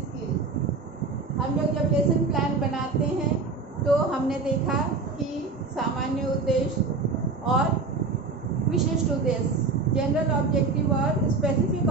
Skill. हम लोग जब लेसन प्लान बनाते हैं तो हमने देखा कि सामान्य उद्देश्य और विशिष्ट उद्देश्य, जनरल ऑब्जेक्टिव और स्पेसिफिक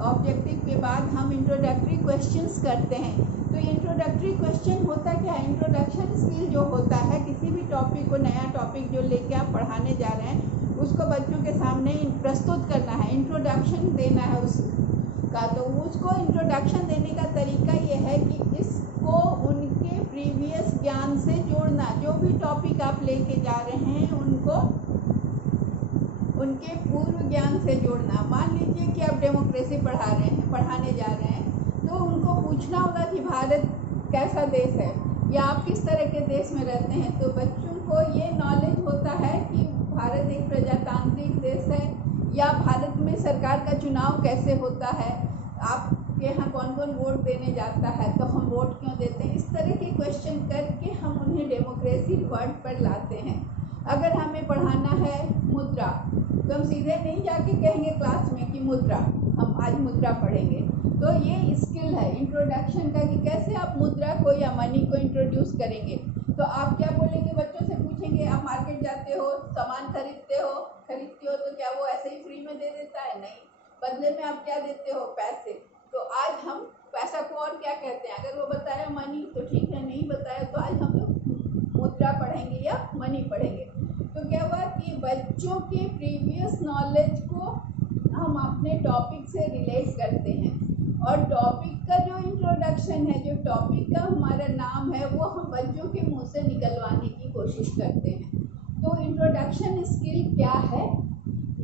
ऑब्जेक्टिव के बाद हम इंट्रोडक्टरी क्वेश्चंस करते हैं। तो इंट्रोडक्टरी क्वेश्चन होता क्या है? इंट्रोडक्शन स्किल जो होता है, किसी भी टॉपिक को, नया टॉपिक जो लेके आप पढ़ाने जा रहे हैं उसको बच्चों के सामने प्रस्तुत करना है, इंट्रोडक्शन देना है उसका। तो उसको इंट्रोडक्शन देने का तरीका ये है कि इसको उनके प्रीवियस ज्ञान से जोड़ना। जो भी टॉपिक आप लेके जा रहे हैं उनको उनके पूर्व ज्ञान से जोड़ना। मान लीजिए कि आप डेमोक्रेसी पढ़ाने जा रहे हैं, तो उनको पूछना होगा कि भारत कैसा देश है या आप किस तरह के देश में रहते हैं। तो बच्चों को ये नॉलेज होता है कि भारत एक प्रजातांत्रिक देश है, या भारत में सरकार का चुनाव कैसे होता है, आपके यहाँ कौन कौन वोट देने जाता है, तो हम वोट क्यों देते हैं। इस तरह के क्वेश्चन करके हम उन्हें डेमोक्रेसी वर्ड पर लाते हैं। अगर हमें पढ़ाना है मुद्रा, तो हम सीधे नहीं जाके कहेंगे क्लास में कि मुद्रा, हम आज मुद्रा पढ़ेंगे। तो ये स्किल है इंट्रोडक्शन का कि कैसे आप मुद्रा को या मनी को इंट्रोड्यूस करेंगे। तो आप क्या बोलेंगे? बच्चों से पूछेंगे, आप मार्केट जाते हो, सामान खरीदती हो, तो क्या वो ऐसे ही फ्री में दे देता है? नहीं, बदले में आप क्या देते हो? पैसे। तो आज हम पैसा को और क्या कहते हैं? अगर वो बताया मनी तो ठीक है, नहीं बताया तो आज हम लोग मुद्रा पढ़ेंगे या मनी पढ़ेंगे। तो क्या हुआ कि बच्चों के प्रीवियस नॉलेज को हम अपने टॉपिक से रिलेट करते हैं, और टॉपिक का जो इंट्रोडक्शन है, जो टॉपिक का हमारा नाम है, वो हम बच्चों के मुंह से निकलवाने की कोशिश करते हैं। तो इंट्रोडक्शन स्किल क्या है?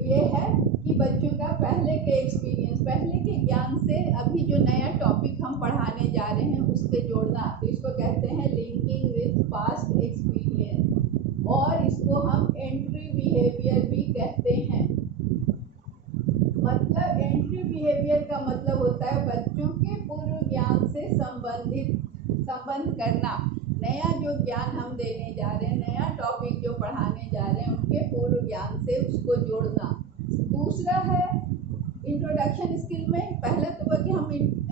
ये है कि बच्चों का पहले के एक्सपीरियंस, पहले के ज्ञान से अभी जो नया टॉपिक हम पढ़ाने जा रहे हैं उससे जोड़ना। तो इसको कहते हैं लिंकिंग विथ पास्ट एक्सपीरियंस, और इसको हम एंट्री बिहेवियर भी कहते हैं। मतलब एंट्री बिहेवियर का मतलब होता है बच्चों के पूर्व ज्ञान से संबंध करना। नया जो ज्ञान हम देने जा रहे हैं, नया टॉपिक जो पढ़ाने जा रहे हैं, उनके पूर्व ज्ञान से उसको जोड़ना। दूसरा है इंट्रोडक्शन स्किल में, पहले तो कि हम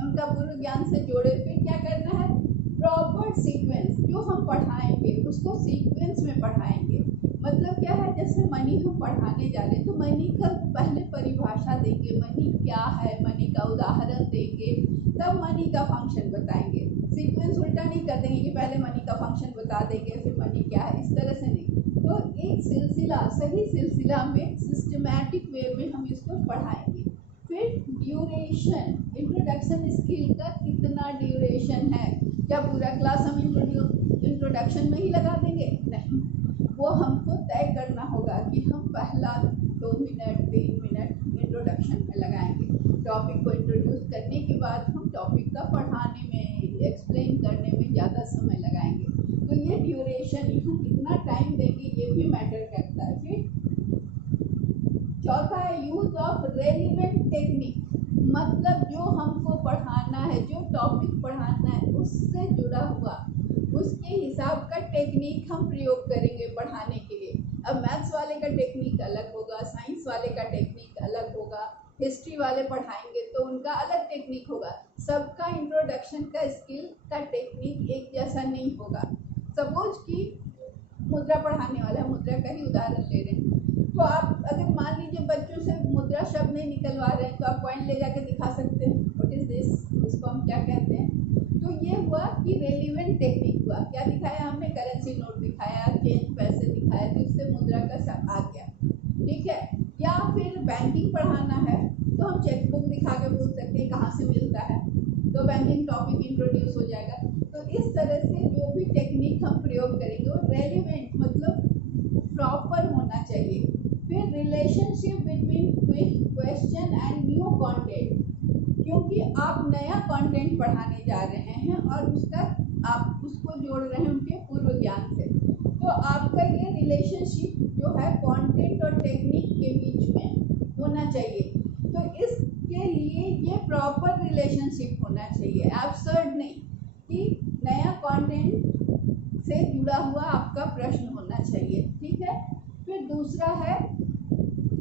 उनका पूर्व ज्ञान से जोड़े, फिर क्या करना है? प्रॉपर सीक्वेंस, जो हम पढ़ाएंगे उसको सीक्वेंस में पढ़ाएंगे। मतलब क्या है? जैसे मनी हम पढ़ाने जा रहे हैं, तो मनी का पहले परिभाषा देंगे, मनी क्या है, मनी का उदाहरण देंगे, तब मनी का फंक्शन बताएंगे। सीक्वेंस उल्टा नहीं कर देंगे कि पहले मनी का फंक्शन बता देंगे फिर मनी क्या है, इस तरह से नहीं। तो एक सिलसिला, सही सिलसिला में, सिस्टमैटिक वे में हम इसको पढ़ाएंगे। फिर ड्यूरेशन, इंट्रोडक्शन स्किल का कितना ड्यूरेशन है? क्या पूरा क्लास हम इंट्रोडक्शन में ही लगा देंगे? नहीं, वो हमको तय करना होगा कि हम पहला 2 मिनट 3 मिनट इंट्रोडक्शन में लगाएंगे। टॉपिक को इंट्रोड्यूस करने के बाद हम टॉपिक का पढ़ाने में, एक्सप्लेन करने में ज़्यादा समय लगाएंगे। तो ये ड्यूरेशन, हम कितना टाइम देंगे, ये भी मैटर करता है। फिर चौथा है यूज ऑफ रेलिवेंट टेक्निक। मतलब जो हमको पढ़ाना है, जो टॉपिक पढ़ाना है, उससे जुड़ा हुआ, उसके हिसाब का टेक्निक हम प्रयोग करेंगे पढ़ाने के लिए। अब मैथ्स वाले का टेक्निक अलग होगा, साइंस वाले का टेक्निक अलग होगा, हिस्ट्री वाले पढ़ाएंगे तो उनका अलग टेक्निक होगा। सबका इंट्रोडक्शन का स्किल का टेक्निक एक जैसा नहीं होगा। सपोज कि मुद्रा पढ़ाने वाला, मुद्रा का ही उदाहरण ले रहे हैं, तो आप अगर मान लीजिए बच्चों से मुद्रा शब्द नहीं निकलवा रहे हैं, तो आप कॉइन ले जाके दिखा सकते हैं, व्हाट इज दिस, इसको हम क्या कहते हैं। तो ये हुआ कि रेलिवेंट टेक्निक हुआ। क्या दिखाया हमने? करेंसी नोट दिखाया, चेंज पैसे दिखाया, तो इससे मुद्रा का शब्द आ गया, ठीक है। या फिर बैंकिंग पढ़ाना है तो हम चेकबुक दिखा के पूछ सकते हैं कहाँ से मिलता है, तो बैंकिंग टॉपिक इंट्रोड्यूस हो जाएगा। तो इस तरह से जो भी टेक्निक हम प्रयोग करेंगे वो रेलिवेंट, मतलब प्रॉपर होना चाहिए। फिर relationship between question and new content, क्योंकि आप नया कंटेंट पढ़ाने जा रहे हैं और उसका आप उसको जोड़ रहे हैं उनके पूर्व ज्ञान से। तो आपका ये रिलेशनशिप जो है कंटेंट और टेक्निक के बीच में होना चाहिए। तो इसके लिए ये प्रॉपर रिलेशनशिप होना चाहिए, एब्सर्ड नहीं कि नया कंटेंट से जुड़ा हुआ आपका प्रश्न होना चाहिए, ठीक है। फिर दूसरा है,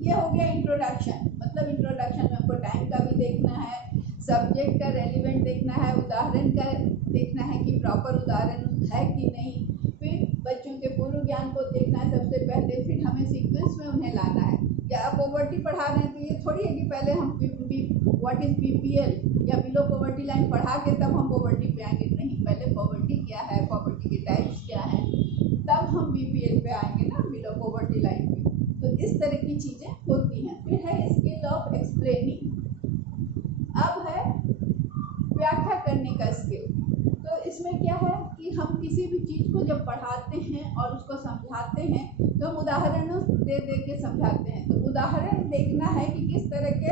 ये हो गया इंट्रोडक्शन। मतलब इंट्रोडक्शन में आपको टाइम का भी देखना है, सब्जेक्ट का रेलिवेंट देखना प्रॉपर उदाहरण है कि नहीं। फिर बच्चों के पूर्व ज्ञान को देखना है सबसे पहले, फिर हमें सीक्वेंस में उन्हें लाना है। या आप पॉवर्टी पढ़ा रहे हैं तो ये थोड़ी है कि पहले हम व्हाट इज बीपीएल या बिलो पॉवर्टी लाइन पढ़ा के तब हम पॉवर्टी पे आएंगे। नहीं, पहले पॉवर्टी क्या है, पॉवर्टी के टाइप्स क्या है, तब हम बीपीएल पे आएंगे ना, बिलो पॉवर्टी लाइन पे। तो इस तरह की चीज़ें होती हैं। फिर है स्किल ऑफ एक्सप्लेनिंग। अब है व्याख्या करने का स्किल। तो इसमें क्या है कि हम किसी भी चीज़ को जब पढ़ाते हैं और उसको समझाते हैं तो हम उदाहरणों दे दे के समझाते हैं। तो उदाहरण देखना है कि किस तरह के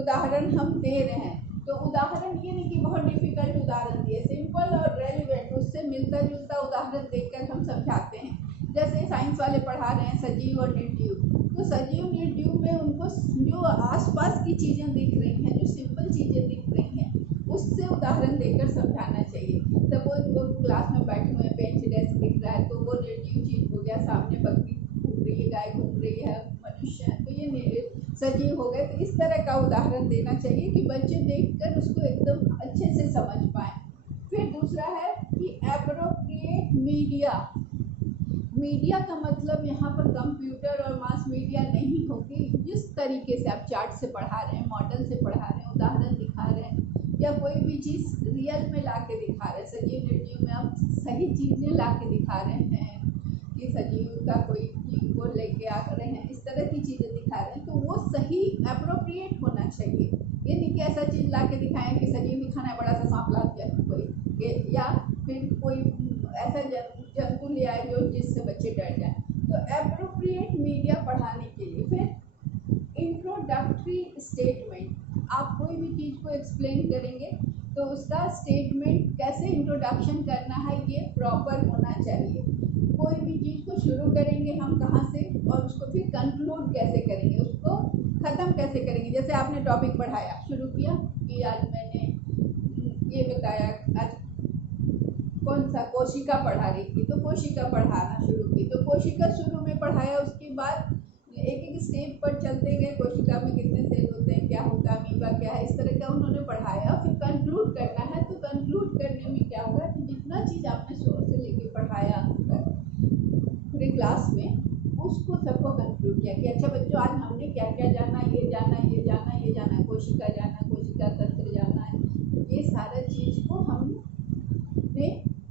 उदाहरण हम दे रहे हैं। तो उदाहरण ये नहीं कि बहुत डिफिकल्ट उदाहरण दिए, सिंपल और रेलिवेंट उससे मिलता जुलता उदाहरण देकर हम समझाते हैं। जैसे साइंस वाले पढ़ा रहे हैं सजीव और निर्जीव, तो सजीव निर्जीव में उनको जो आसपास की चीज़ें दिख रही हैं, जो सिंपल चीज़ें दिख रही हैं, उससे उदाहरण देकर समझाना चाहिए। सपोज वो क्लास में बैठे हुए हैं, बेंच डेस्क दिख रहा है, तो वो निर्जीव चीज़ हो गया, सामने बकरी घूम रही है, गाय घूम रही है, मनुष्य है, तो ये सजीव हो गए। तो इस तरह का उदाहरण देना चाहिए कि बच्चे देखकर उसको एकदम अच्छे से समझ पाएँ। फिर दूसरा है कि एप्रोप्रिएट मीडिया। मीडिया का मतलब यहाँ पर कंप्यूटर और मास मीडिया नहीं होगी। जिस तरीके से आप चार्ट से पढ़ा रहे हैं, मॉडल से पढ़ा रहे हैं, उदाहरण दिखा रहे हैं, या कोई भी चीज़ रियल में ला के दिखा रहे हैं, सजीव निर्जीव में आप सही चीज़ें ला के दिखा रहे हैं कि सजीव का कोई जीव को लेके आ रहे हैं, इस तरह की चीज़ें दिखा रहे हैं, तो वो सही एप्रोप्रिएट होना चाहिए। ये नहीं कि ऐसा चीज़ ला के दिखाएं कि सजीव दिखाना है, बड़ा सा सांप ला दिया कोई, या फिर कोई ऐसा जंतु ले आए जो जिससे बच्चे डर जाए। तो एप्रोप्रिएट मीडिया पढ़ाने के लिए। फिर इंट्रोडक्टरी स्टेटमेंट, आप कोई भी चीज़ को एक्सप्लेन करेंगे तो उसका स्टेटमेंट कैसे इंट्रोडक्शन करना है ये प्रॉपर होना चाहिए। कोई भी चीज़ को शुरू करेंगे हम कहाँ से और उसको फिर कंक्लूड कैसे करेंगे, उसको ख़त्म कैसे करेंगे। जैसे आपने टॉपिक पढ़ाया, शुरू किया कि आज मैंने ये बताया, आज कौन सा कोशिका पढ़ा रही थी, तो कोशिका पढ़ाना शुरू की, तो कोशिका शुरू में पढ़ाया, उसके बाद एक एक स्टेप पर चलते गए, कोशिका में कितने सेल होते हैं, क्या होता है, अमीबा क्या है, इस तरह का उन्होंने पढ़ाया। फिर कंक्लूड करना है, तो कंक्लूड करने में क्या होगा कि जितना चीज़ आपने शुरू से लेके पढ़ाया पूरे क्लास में, उसको सबको कंक्लूड किया कि अच्छा बच्चों आज हमने क्या क्या जाना, ये जाना, ये जाना, ये जाना, कोशिका जाना, कोशिका तंत्र जाना है, ये सारा चीज़ को हमने,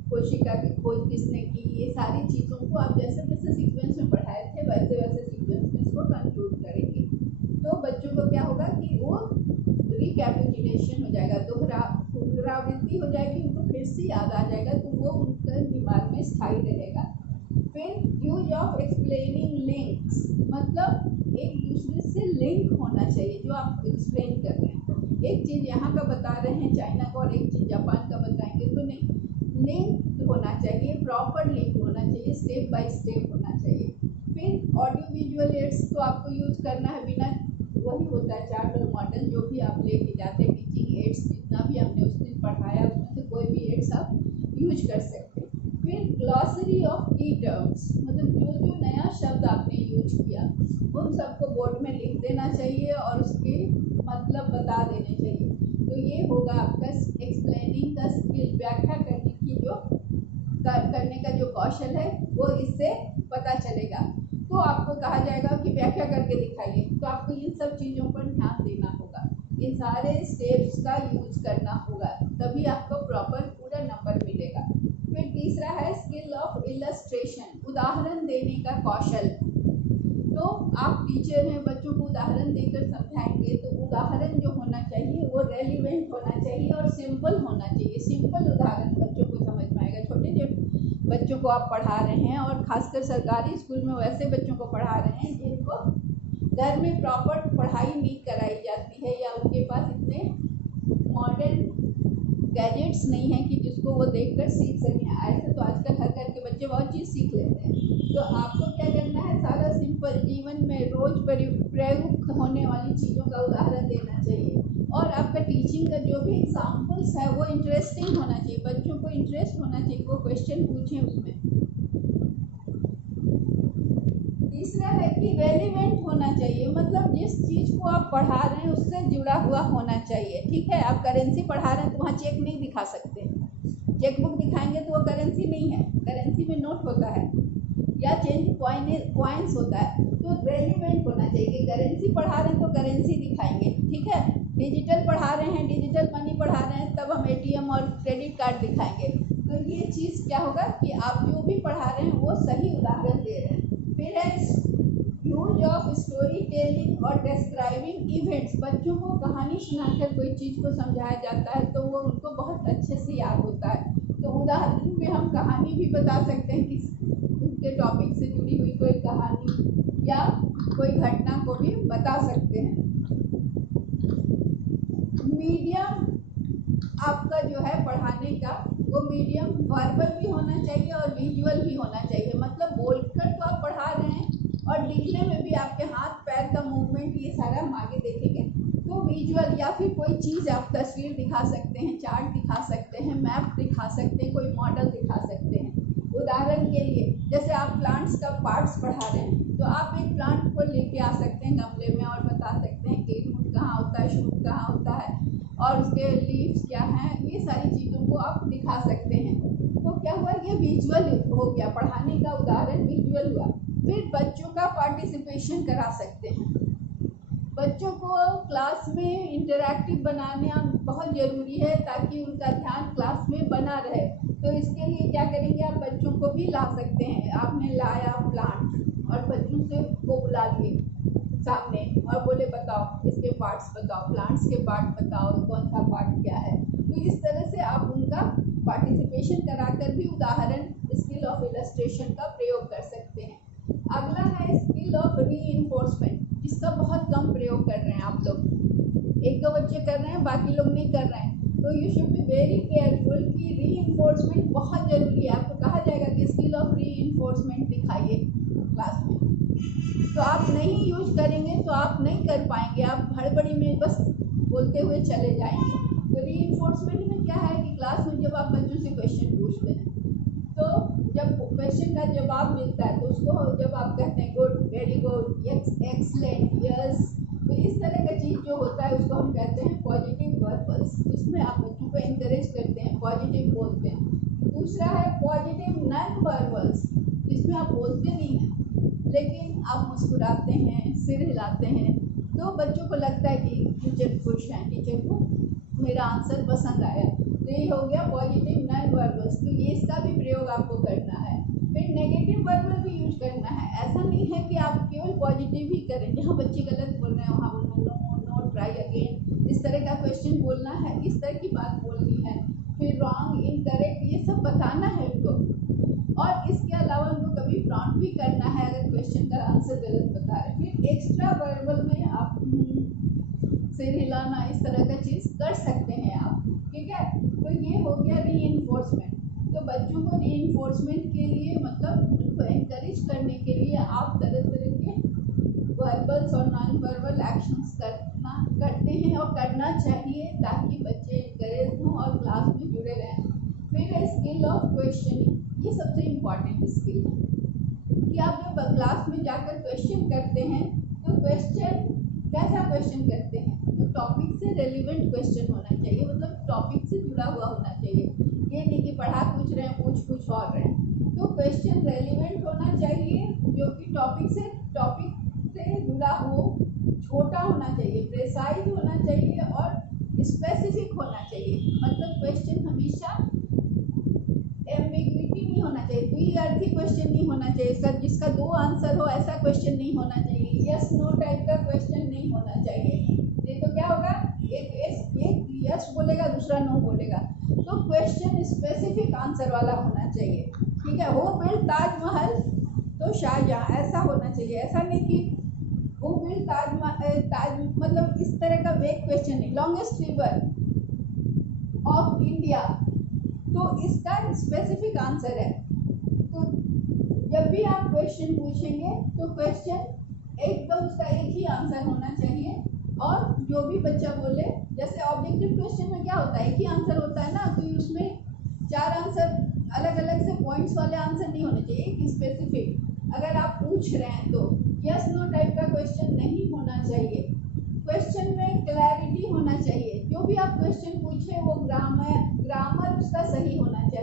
कोशिका की खोज किसने की, ये सारी चीज़ों को आप जैसे जैसे सीक्वेंस में पढ़ाए थे वैसे वैसे सीक्वेंस में इसको कंक्लूड करेंगे। तो बच्चों को क्या होगा कि वो रिकैपिचुलेशन हो जाएगा, पुनरावृत्ति हो जाएगी, उनको फिर से याद आ जाएगा, तो वो उनका दिमाग में स्थायी रहेगा। फिर यूज ऑफ एक्सप्लेनिंग लिंक्स, मतलब एक दूसरे से लिंक होना चाहिए जो आप एक्सप्लेन कर रहे हैं। एक चीज़ यहाँ का बता रहे हैं चाइना का और एक चीज़ जापान का बताएंगे, तो नहीं, लिंक होना चाहिए, प्रॉपर लिंक होना चाहिए, स्टेप बाय स्टेप होना चाहिए। फिर ऑडियो विजुअल एड्स तो आपको यूज करना है, बिना वही होता है चार्ट और मॉडल जो भी आप लेके जाते हैं, टीचिंग एड्स जितना भी हमने उस दिन पढ़ाया उसमें से कोई भी एड्स आप यूज कर सकते हैं। फिर ग्लॉसरी ऑफ की टर्म्स, मतलब जो जो नया शब्द आपने यूज किया उन सबको बोर्ड में लिख देना चाहिए और उसके मतलब बता देने चाहिए। तो ये होगा आपका एक्सप्लेनिंग का स्किल, व्याख्या करने की जो करने का जो कौशल है वो इससे पता चलेगा। तो आपको कहा जाएगा कि व्याख्या करके दिखाइए, तो आपको इन सब चीज़ों पर ध्यान देना होगा, इन सारे स्टेप्स का यूज करना होगा, तभी आपको प्रॉपर पूरा नंबर मिलेगा। फिर तीसरा है स्किल ऑफ इलस्ट्रेशन, उदाहरण देने का कौशल। तो आप टीचर हैं, बच्चों को उदाहरण देकर समझाएंगे, तो उदाहरण जो होना चाहिए वो रेलिवेंट होना चाहिए और सिंपल होना चाहिए। सिंपल उदाहरण बच्चों को समझ में आएगा। छोटे जो बच्चों को आप पढ़ा रहे हैं और खासकर सरकारी स्कूल में वैसे बच्चों को पढ़ा रहे हैं जिनको घर में प्रॉपर पढ़ाई नहीं कराई जाती है, या उनके पास इतने मॉडर्न गैजेट्स नहीं हैं कि जिसको वो देखकर सीख सकें। ऐसे तो आजकल हर घर के बच्चे बहुत चीज़ सीख लेते हैं। तो आपको क्या करना है, सारा सिंपल जीवन में रोज प्रयुक्त होने वाली चीज़ों का उदाहरण देना चाहिए, और आपका टीचिंग का जो भी एग्जाम्पल्स है वो इंटरेस्टिंग होना चाहिए, बच्चों को इंटरेस्ट होना चाहिए, वो क्वेश्चन पूछें उसमें। तीसरा है कि रेलिवेंट होना चाहिए, मतलब जिस चीज़ को आप पढ़ा रहे हैं उससे जुड़ा हुआ होना चाहिए। ठीक है, आप करेंसी पढ़ा रहे हैं तो वहाँ चेक नहीं दिखा सकते, चेकबुक दिखाएंगे तो वो करेंसी नहीं है, करेंसी में नोट होता है या चेंज कॉइन्स होता है। तो रेलिवेंट होना चाहिए कि करेंसी पढ़ा रहे हैं तो करेंसी दिखाएंगे, ठीक है। डिजिटल पढ़ा रहे हैं, डिजिटल मनी पढ़ा रहे हैं, तब हम एटीएम और क्रेडिट कार्ड दिखाएंगे। तो ये चीज़ क्या होगा कि आप जो भी पढ़ा रहे हैं वो सही उदाहरण दे रहे हैं। फिर है यूज ऑफ स्टोरी टेलिंग और डिस्क्राइबिंग इवेंट्स। बच्चों को कहानी सुनाकर कोई चीज़ को समझाया जाता है तो वो उनको बहुत अच्छे से याद होता है। तो उदाहरण में हम कहानी भी बता सकते हैं कि उनके टॉपिक से जुड़ी हुई कोई कहानी या कोई घटना को भी बता सकते हैं। मीडियम आपका जो है पढ़ाने का, वो मीडियम वर्बल भी होना चाहिए और विजुअल भी होना चाहिए। मतलब बोलकर तो आप पढ़ा रहे हैं और लिखने में भी आपके हाथ पैर का मूवमेंट, ये सारा हम आगे देखेंगे। तो विजुअल या फिर कोई चीज़ आप तस्वीर दिखा सकते हैं, चार्ट दिखा सकते हैं, मैप दिखा सकते हैं, कोई मॉडल दिखा सकते हैं। उदाहरण के लिए जैसे आप प्लांट्स का पार्ट्स पढ़ा रहे हैं तो आप एक प्लांट को लेके आ सकते हैं गमले में और बता सकते हैं कि रूट कहाँ होता है, शूट कहाँ होता है और उसके लीव्स क्या हैं, ये सारी चीज़ों को आप दिखा सकते हैं। तो क्या हुआ, ये विजुअल हो गया, पढ़ाने का उदाहरण विजुअल हुआ। फिर बच्चों का पार्टिसिपेशन करा सकते हैं। बच्चों को क्लास में इंटरैक्टिव बनाना बहुत ज़रूरी है ताकि उनका ध्यान क्लास में बना रहे। तो इसके लिए क्या करेंगे, आप बच्चों को भी ला सकते हैं। आपने लाया प्लांट और बच्चों से को बुला लिए सामने और बोले बताओ इसके पार्ट्स बताओ, प्लांट्स के पार्ट बताओ, कौन सा पार्ट क्या है। तो इस तरह से आप उनका पार्टिसिपेशन कराकर भी उदाहरण स्किल ऑफ इलस्ट्रेशन का प्रयोग कर सकते हैं। अगला है स्किल ऑफ रीइंफोर्समेंट, जिसका बहुत कम प्रयोग कर रहे हैं आप लोग। एक दो बच्चे कर रहे हैं, बाकी लोग नहीं कर रहे हैं। तो you should be very careful कि रीइंफोर्समेंट बहुत ज़रूरी है। आपको कहा जाएगा कि स्किल ऑफ रीइंफोर्समेंट दिखाइए क्लास में, तो आप नहीं यूज करेंगे तो आप नहीं कर पाएंगे, आप हड़बड़ी में बस बोलते हुए चले जाएंगे। तो रीइंफोर्समेंट में क्या है कि क्लास में जब आप बच्चों से क्वेश्चन पूछते हैं तो जब क्वेश्चन का जवाब मिलता है तो उसको जब आप कहते हैं good, very good, excellent, yes, तो इस तरह का चीज़ जो होता है उसको हम कहते हैं पॉजिटिव वर्बल्स, जिसमें आप बच्चों को एनकरेज करते हैं, पॉजिटिव बोलते हैं। दूसरा है पॉजिटिव नॉन वर्बल्स, जिसमें आप बोलते नहीं हैं लेकिन आप मुस्कुराते हैं, सिर हिलाते हैं, तो बच्चों को लगता है कि टीचर खुश हैं, टीचर को मेरा आंसर पसंद आया। तो ये हो गया पॉजिटिव नॉन वर्बल्स। तो ये इसका भी प्रयोग आपको करना है। फिर नेगेटिव वर्बल भी यूज करना है। ऐसा नहीं है कि आप केवल पॉजिटिव ही करें, जहाँ बच्चे गलत बोल रहे हैं वहाँ बोलना नो, नो, ट्राई अगेन, इस तरह का क्वेश्चन बोलना है, इस तरह की बात बोलनी है। फिर रॉन्ग, इनकरेक्ट, ये सब बताना है उनको। और इसके अलावा उनको कभी प्रॉम्प्ट भी करना है अगर क्वेश्चन का आंसर गलत बता रहे हैं। फिर एक्स्ट्रा वर्बल में आप सिर हिलाना, इस तरह का चीज़ कर सकते हैं आप, ठीक है। तो ये हो गया रीइंफोर्समेंट। तो बच्चों को रीइंफोर्समेंट के लिए मतलब उनको एनकरेज करने के लिए आप तरह तरह के वर्बल्स और नॉन वर्बल एक्शंस करते हैं और करना चाहिए ताकि बच्चे एनकरेज हों और क्लास में जुड़े रहें। फिर है स्किल ऑफ क्वेश्चनिंग, ये सबसे इम्पॉर्टेंट स्किल है कि आप जब क्लास में जाकर क्वेश्चन करते हैं तो क्वेश्चन कैसा क्वेश्चन करते हैं, तो टॉपिक से रेलिवेंट क्वेश्चन होना चाहिए, मतलब टॉपिक से जुड़ा हुआ होना चाहिए। ये नहीं कि पढ़ा कुछ रहे हैं पूछ कुछ और रहे हैं। तो क्वेश्चन रेलिवेंट होना चाहिए जो कि टॉपिक से जुड़ा हो, छोटा होना चाहिए, प्रेसाइज होना चाहिए और स्पेसिफिक होना चाहिए। मतलब क्वेश्चन हमेशा एम्बिग्विटी नहीं होना चाहिए, द्विअर्थी क्वेश्चन नहीं होना चाहिए, जिसका दो आंसर हो ऐसा क्वेश्चन नहीं होना चाहिए, यस नो टाइप का क्वेश्चन नहीं होना चाहिए। नहीं तो क्या होगा, एक यस बोलेगा दूसरा नो बोलेगा। तो क्वेश्चन स्पेसिफिक आंसर वाला होना चाहिए, ठीक है। वो बिल्ड ताजमहल तो शाहजहां, ऐसा होना चाहिए। ऐसा नहीं कि वो बिल्ड ताज मतलब इस तरह का वेग क्वेश्चन नहीं। लॉन्गेस्ट रिवर ऑफ इंडिया, तो इसका स्पेसिफिक आंसर है। तो जब भी आप क्वेश्चन पूछेंगे तो क्वेश्चन एकदम उसका एक ही आंसर होना चाहिए। और जो भी बच्चा बोले, जैसे ऑब्जेक्टिव क्वेश्चन में क्या होता है, एक ही आंसर होता है ना, तो उसमें चार आंसर अलग अलग से पॉइंट्स वाले आंसर नहीं होने चाहिए, एक स्पेसिफिक अगर आप पूछ रहे हैं तो यस नो टाइप का क्वेश्चन नहीं होना चाहिए। क्वेश्चन में क्लैरिटी होना चाहिए, जो भी आप क्वेश्चन पूछे वो ग्रामर उसका सही होना चाहिए।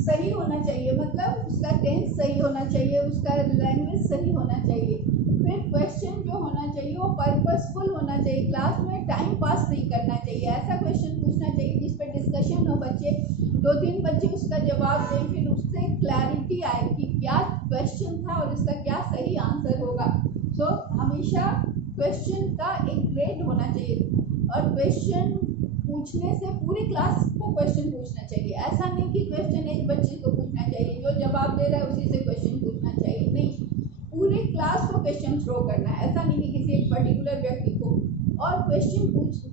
सही होना चाहिए, मतलब उसका टेंस सही होना चाहिए, उसका लैंग्वेज सही होना चाहिए। फिर क्वेश्चन जो होना चाहिए वो पर्पसफुल होना चाहिए, क्लास में टाइम पास नहीं करना चाहिए। ऐसा क्वेश्चन पूछना चाहिए जिस पर डिस्कशन हो, बच्चे 2-3 बच्चे उसका जवाब दें, फिर उससे क्लैरिटी आए कि क्या क्वेश्चन था और इसका क्या सही आंसर होगा। सो हमेशा क्वेश्चन का एक ग्रेड होना चाहिए, और क्वेश्चन पूछने से पूरी क्लास को क्वेश्चन पूछना चाहिए। ऐसा नहीं कि क्वेश्चन एक बच्चे को पूछना चाहिए, जो जवाब दे रहा है उसी से क्वेश्चन पूछना चाहिए, नहीं, पूरी क्लास को क्वेश्चन थ्रो करना है। ऐसा नहीं कि किसी एक पर्टिकुलर व्यक्ति को। और क्वेश्चन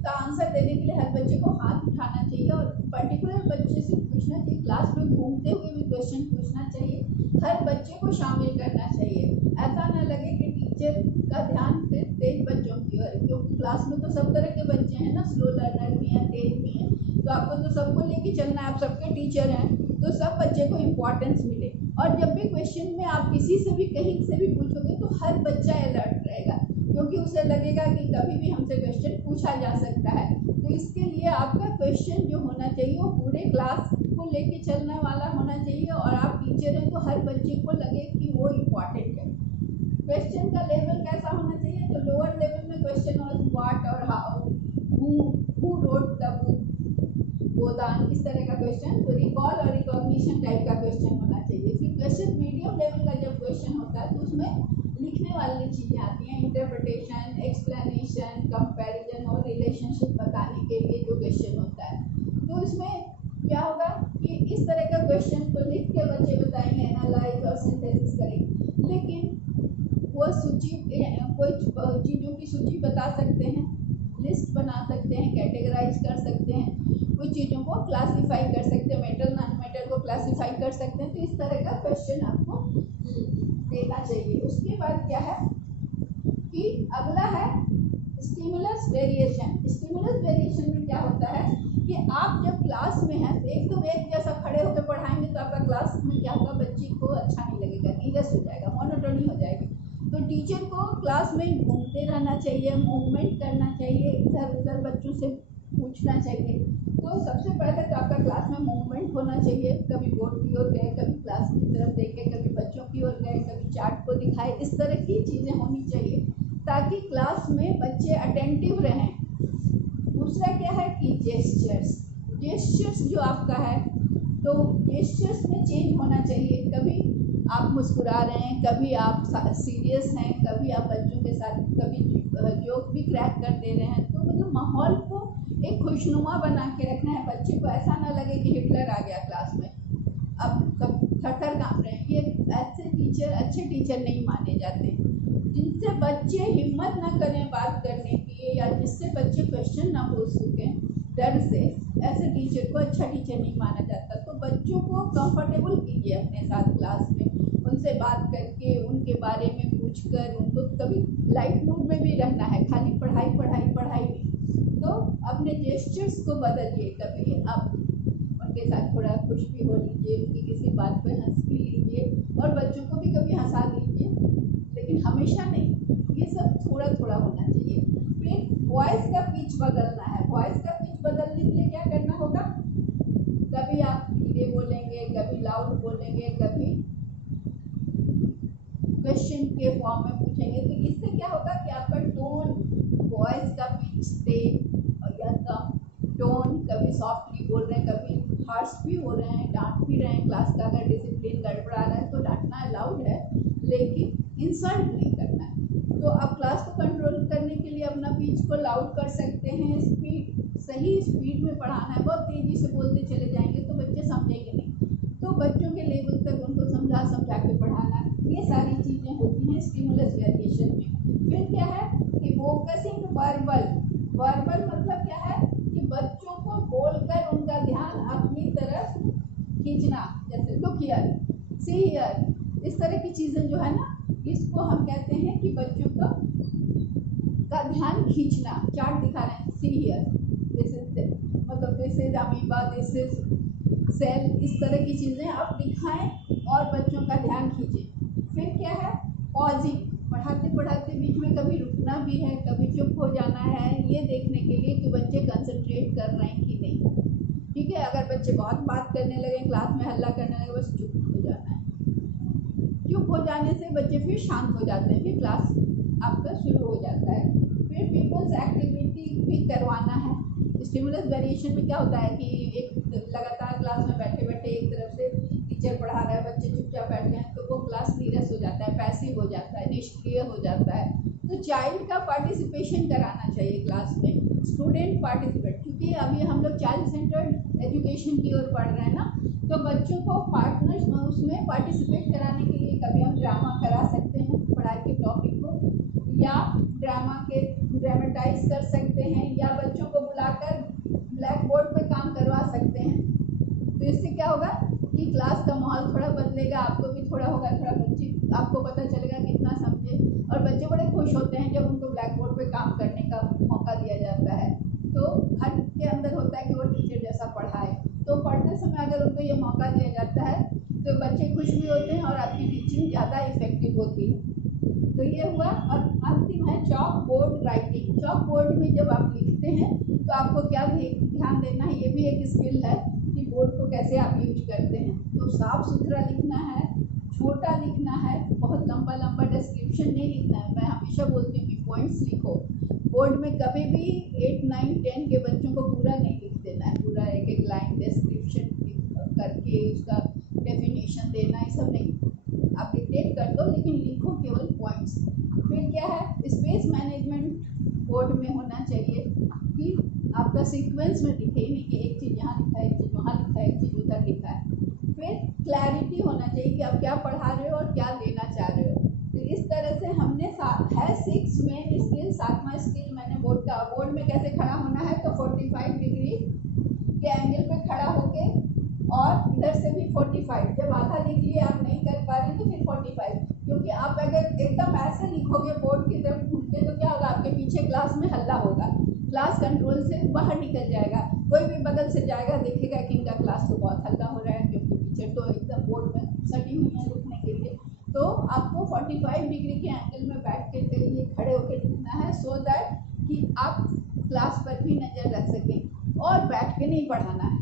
का आंसर देने के लिए हर बच्चे को हाथ उठाना चाहिए और पर्टिकुलर बच्चे से पूछना चाहिए। क्लास में घूमते हुए भी क्वेश्चन पूछना चाहिए, हर बच्चे को शामिल करना चाहिए। ऐसा ना लगे कि टीचर का ध्यान सिर्फ तेज बच्चों की ओर, क्योंकि क्लास में तो सब तरह के बच्चे हैं ना, स्लो लर्नर भी हैं, तेज भी हैं, तो आपको तो सबको लेके चलना है, आप सबके टीचर हैं, तो सब बच्चे को इम्पोर्टेंस मिले। और जब भी क्वेश्चन में आप किसी से भी कहीं से भी पूछोगे तो हर बच्चा अलर्ट रहेगा, क्योंकि उसे लगेगा कि कभी भी हमसे क्वेश्चन पूछा जा सकता है। तो इसके लिए आपका क्वेश्चन जो होना चाहिए वो पूरे क्लास को लेके चलने वाला होना चाहिए, और आप टीचर हैं तो हर बच्चे को लगे कि वो इम्पॉर्टेंट है। क्वेश्चन का लेवल कैसा होना चाहिए, तो लोअर लेवल में क्वेश्चन और व्हाट और how, who wrote the book, Godan, इस तरह का क्वेश्चन, तो रिकॉल और रिकॉग्निशन टाइप का क्वेश्चन होना चाहिए। फिर क्वेश्चन मीडियम लेवल का जब क्वेश्चन होता है तो उसमें लिखने वाली चीज़ें आती हैं, इंटरप्रिटेशन, एक्सप्लेनेशन, कंपैरिजन और रिलेशनशिप बताने के लिए जो क्वेश्चन होता है। तो इसमें क्या होगा कि इस तरह का क्वेश्चन को लिख के बच्चे बताएंगे, एनालाइज और सिंथेसिस करेंगे। लेकिन वो सूची, कोई चीज़ों की सूची बता सकते हैं, लिस्ट बना सकते हैं, कैटेगराइज कर सकते हैं, कुछ चीज़ों को क्लासीफाई कर सकते हैं, मेटल नॉन मेटल को क्लासीफाई कर सकते हैं। तो इस तरह का क्वेश्चन आपको देना चाहिए। उसके बाद क्या है कि अगला है स्टिमुलस वेरिएशन। स्टिमुलस वेरिएशन में क्या होता है कि आप जब क्लास में हैं तो एकदम एक जैसा खड़े होकर पढ़ाएंगे तो आपका क्लास में क्या होगा, बच्चे को अच्छा नहीं लगेगा, नीरस हो जाएगा, मोनोटोनी हो जाएगी। तो टीचर को क्लास में घूमते रहना चाहिए, मूवमेंट करना चाहिए, इधर उधर बच्चों से पूछना चाहिए। तो सबसे पहले तो आपका क्लास में मूवमेंट होना चाहिए, कभी बोर्ड की ओर गए, कभी क्लास की तरफ देखे, कभी बच्चों की ओर गए, कभी चार्ट को दिखाए, इस तरह की चीज़ें होनी चाहिए ताकि क्लास में बच्चे अटेंटिव रहें। दूसरा क्या है कि जेस्चर्स जो आपका है, तो जेस्चर्स में चेंज होना चाहिए। कभी आप मुस्कुरा रहे हैं, कभी आप सीरियस हैं, कभी आप बच्चों के साथ कभी जोक भी क्रैक कर दे रहे हैं। तो मतलब माहौल को एक खुशनुमा बना के रखना है, बच्चे को ऐसा ना लगे कि हिटलर आ गया क्लास में, अब सब थर-थर काँप रहे हैं। ये ऐसे टीचर अच्छे टीचर नहीं माने जाते, जिनसे बच्चे हिम्मत ना करें बात करने की, या जिससे बच्चे क्वेश्चन ना पूछ सकें डर से, ऐसे टीचर को अच्छा टीचर नहीं माना जाता। तो बच्चों को कंफर्टेबल कीजिए अपने साथ क्लास में, उनसे बात करके, उनके बारे में पूछकर, उनको कभी लाइट मूड में भी रहना है, खाली पढ़ाई पढ़ाई पढ़ाई नहीं। तो अपने जेस्चर्स को बदलिए, कभी आप उनके साथ थोड़ा खुश भी हो लीजिए, उनकी किसी बात पर हंस भी लीजिए, और बच्चों को भी कभी हंसा लीजिए, लेकिन हमेशा नहीं, ये सब थोड़ा थोड़ा होना चाहिए। फिर वॉइस का पिच बदलना है। वॉइस का पिच बदलने के लिए क्या करना होगा, कभी आप धीरे बोलेंगे, कभी लाउड बोलेंगे, कभी क्वेश्चन के फॉर्म में पूछेंगे। तो इससे क्या होगा कि आपका टोन, वॉइस का पिच तेज या कम, टोन कभी सॉफ्टली बोल रहे हैं, कभी हार्श भी हो रहे हैं, डांट भी रहे हैं। क्लास का अगर डिसिप्लिन गड़बड़ा रहा है तो डांटना अलाउड है, लेकिन इंसल्ट नहीं करना है। तो आप क्लास को कंट्रोल करने के लिए अपना पिच को लाउड कर सकते हैं। स्पीड, सही स्पीड में पढ़ाना है, बहुत तेज़ी से बोलते चले जाएंगे तो बच्चे समझेंगे नहीं, तो बच्चों के लेवल तक उनको समझा समझा के पढ़ाना। ये सारी चीज़ें होती हैं स्टिमुलस वेरिएशन में। फिर क्या है कि फोकसिंग वर्बल मतलब क्या है कि बच्चों को बोलकर उनका ध्यान अपनी तरफ खींचना, जैसे लुक हियर, सी हियर, इस तरह की चीज़ें जो है ना, इसको हम कहते हैं कि बच्चों का ध्यान खींचना। चार्ट दिखा रहे हैं, सी हियर, दिस इज, मतलब this is amoeba, this is cell, इस तरह की चीज़ें आप दिखाएं और बच्चों का ध्यान खींचें। फिर क्या है, पॉजिंग, पढ़ाते पढ़ाते बीच में कभी रुकना भी है, कभी चुप हो जाना है, ये देखने के लिए कि बच्चे कंसंट्रेट कर रहे हैं कि नहीं। ठीक है, अगर बच्चे बच्चे बहुत बात करने लगे, क्लास में हल्ला करने लगे, बस चुप हो जाना है। चुप हो जाने से बच्चे फिर शांत हो जाते हैं, फिर क्लास आपका शुरू हो जाता है। फिर पीपल्स एक्टिविटी भी करवाना है। स्टिमुलस वेरिएशन में क्या होता है कि एक लगातार क्लास में बैठे बैठे एक तरफ से टीचर पढ़ा रहा है, बच्चे चुपचाप बैठे हैं, तो वो क्लास नीरस हो जाता है, पैसिव हो जाता है, निष्क्रिय हो जाता है। तो चाइल्ड का पार्टिसिपेशन कराना चाहिए क्लास में, स्टूडेंट पार्टिसिपेट, क्योंकि अभी हम लोग चाइल्ड सेंटर्ड एजुकेशन की ओर पढ़ रहे हैं ना, तो बच्चों को पार्टनर्स उसमें पार्टिसिपेट कराने के लिए कभी हम ड्रामा करा सकते हैं पढ़ाई के टॉपिक को, या ड्रामेटाइज कर सकते हैं, या बच्चों को बुलाकर ब्लैक बोर्ड पर काम करवा सकते हैं। तो इससे क्या होगा कि क्लास का माहौल थोड़ा बदलेगा, आपको भी थोड़ा होगा, थोड़ा बच्चे आपको पता चलेगा कितना समझे, और बच्चे बड़े खुश होते हैं जब उनको ब्लैक बोर्ड पे काम करने का मौका दिया जाता है। तो हर के अंदर होता है कि वो टीचर जैसा पढ़ाए, तो पढ़ते समय अगर उनको ये मौका दिया जाता है तो बच्चे खुश भी होते हैं और आपकी टीचिंग ज़्यादा इफेक्टिव होती है। तो ये हुआ। और अंतिम है chalk board writing. Chalk board में जब आप लिखते हैं तो आपको क्या ध्यान देना है, ये भी एक स्किल है कि बोर्ड को कैसे आप यूज करते हैं। तो साफ सुथरा लिखना है, छोटा लिखना है, बहुत लंबा लंबा डिस्क्रिप्शन नहीं लिखना है। मैं हमेशा बोलती हूँ कि पॉइंट्स लिखो। बोर्ड में कभी भी 8, 9, 10 के बच्चों को पूरा नहीं लिख देना है, पूरा एक एक लाइन डिस्क्रिप्शन करके उसका डेफिनेशन देना, ये सब नहीं। आप डिक्टेट कर दो लेकिन लिखो केवल पॉइंट्स। फिर क्या है, स्पेस मैनेजमेंट बोर्ड में होना चाहिए कि आपका सीक्वेंस में दिखे, नहीं कि एक चीज़ यहाँ लिखा है, एक चीज़ वहाँ लिखा है, एक चीज़ उधर लिखा है। फिर क्लैरिटी होना चाहिए कि आप क्या पढ़ा रहे हो और क्या देना चाह रहे हो। तो इस तरह से हमने है 6 मेन स्किल। 7वां स्किल मैंने बोर्ड में कैसे खड़ा होना है, तो 45 डिग्री के एंगल पे खड़ा होके, और इधर से भी 45। जब आधा लिख लिए आप नहीं कर पा रहे तो फिर 45, क्योंकि आप अगर एकदम ऐसे लिखोगे बोर्ड की तरफ घूम के तो क्या होगा, आपके पीछे क्लास में हल्ला होगा, क्लास कंट्रोल से बाहर निकल जाएगा। कोई भी बगल से जाएगा, देखेगा कि इनका क्लास तो बहुत हल्ला हो रहा है, क्योंकि टीचर तो एकदम बोर्ड में सटी हुई है लिखने के लिए। तो आपको 45 डिग्री के एंगल में बैठ के लिए खड़े होकर लिखना है, सो दैट कि आप क्लास पर भी नज़र रख सकें। और बैठ के नहीं पढ़ाना है,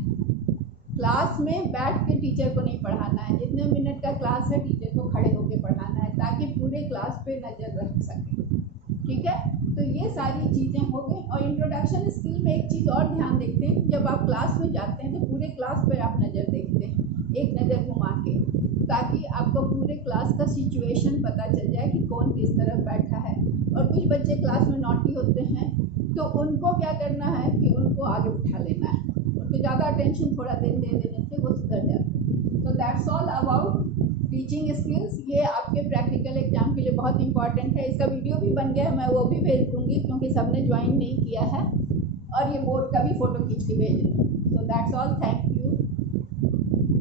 क्लास में बैठ के टीचर को नहीं पढ़ाना है। जितने मिनट का क्लास है टीचर को खड़े होकर पढ़ाना है, ताकि पूरे क्लास पे नज़र रख सकें। ठीक है, तो ये सारी चीज़ें हो गई। और इंट्रोडक्शन स्किल में एक चीज़ और ध्यान देखते हैं, जब आप क्लास में जाते हैं तो पूरे क्लास पर आप नज़र देखते हैं, एक नज़र घुमा के, ताकि आपको पूरे क्लास का सिचुएशन पता चल जाए कि कौन किस तरफ बैठा है। और कुछ बच्चे क्लास में नॉटी होते हैं, तो उनको क्या करना है कि उनको आगे उठा लेना है, उनको ज़्यादा अटेंशन थोड़ा देर दे देने से वो सुधर जाते हैं। तो that's all about teaching skills. ये आपके प्रैक्टिकल एग्जाम के लिए बहुत इंपॉर्टेंट है। इसका वीडियो भी बन गया है, मैं वो भी भेज दूँगी, क्योंकि सबने ज्वाइन नहीं किया है, और ये बोर्ड का भी फ़ोटो खींच के भेज दूँगी। तो दैट्स ऑल, थैंक यू।